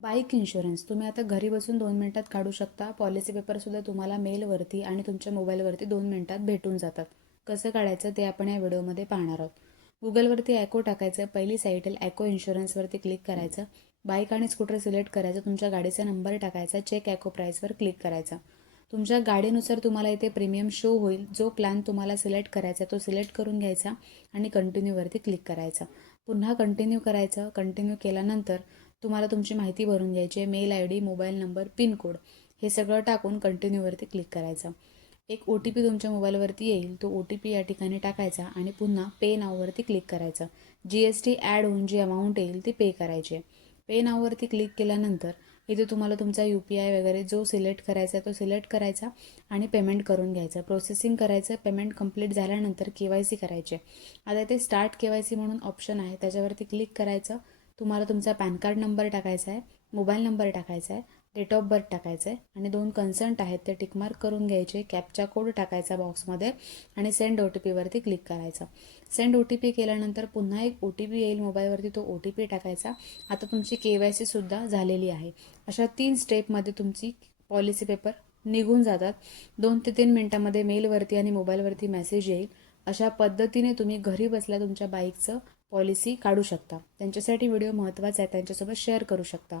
Bike insurance तुम्ही आता घरी बसून 2 मिनिटात काढू शकता. पॉलिसी पेपरसुद्धा तुम्हाला मेलवरती आणि तुमच्या मोबाईलवरती 2 मिनिटात भेटून जातात. कसं काढायचं ते आपण या व्हिडिओमध्ये पाहणार आहोत. गुगलवरती ॲको टाकायचं, पहिली साईट येईल ॲको इन्शुरन्सवरती क्लिक करायचं. बाईक आणि स्कूटर सिलेक्ट करायचं, तुमच्या गाडीचा नंबर टाकायचा, चेक ॲको प्राईसवर क्लिक करायचा. तुमच्या गाडीनुसार तुम्हाला इथे प्रीमियम शो होईल. जो प्लॅन तुम्हाला सिलेक्ट करायचा तो सिलेक्ट करून घ्यायचा आणि कंटिन्यूवरती क्लिक करायचा. पुन्हा कंटिन्यू करायचं. कंटिन्यू केल्यानंतर तुम्हाला तुमची माहिती भरून घ्यायची आहे. Mail ID, mobile number, pincode हे सगळं टाकून कंटिन्यूवरती क्लिक करायचं. एक ओ टी पी तुमच्या मोबाईलवरती येईल. तो ओ टी पी या ठिकाणी टाकायचा आणि पुन्हा पे नाववरती क्लिक करायचं. जी एस टी ॲड होऊन जी अमाऊंट येईल ती पे करायची आहे. पे नाववरती क्लिक केल्यानंतर इथे तुम्हाला तुमचा यू पी आय वगैरे जो सिलेक्ट करायचा आहे तो सिलेक्ट करायचा आणि पेमेंट करून घ्यायचं. प्रोसेसिंग करायचं. पेमेंट कंप्लीट झाल्यानंतर KYC करायचे. आता इथे स्टार्ट KYC म्हणून ऑप्शन आहे, त्याच्यावरती क्लिक करायचं. तुम्हाला तुमचा पॅन कार्ड नंबर टाकायचा आहे, मोबाईल नंबर टाकायचा आहे, डेट ऑफ बर्थ टाकायचं आहे आणि 2 कन्संट आहेत ते टिकमार्क करून घ्यायचे. कॅपचा कोड टाकायचा बॉक्समध्ये आणि सेंड ओ टी पीवरती क्लिक करायचं. सेंड ओ टी पी केल्यानंतर पुन्हा एक ओ टी पी येईल मोबाईलवरती, तो ओ टी पी टाकायचा. आता तुमची KYC सुद्धा झालेली आहे. अशा 3 स्टेपमध्ये तुमची पॉलिसी पेपर निघून जातात. 2 ते 3 मिनिटामध्ये मेलवरती आणि मोबाईलवरती मेसेज येईल. अशा पद्धतीने तुम्ही घरी बसल्या तुमच्या बाईकचं पॉलिसी काढू शकता. त्यांच्यासाठी व्हिडिओ महत्त्वाचा आहे, त्यांच्यासोबत शेअर करू शकता.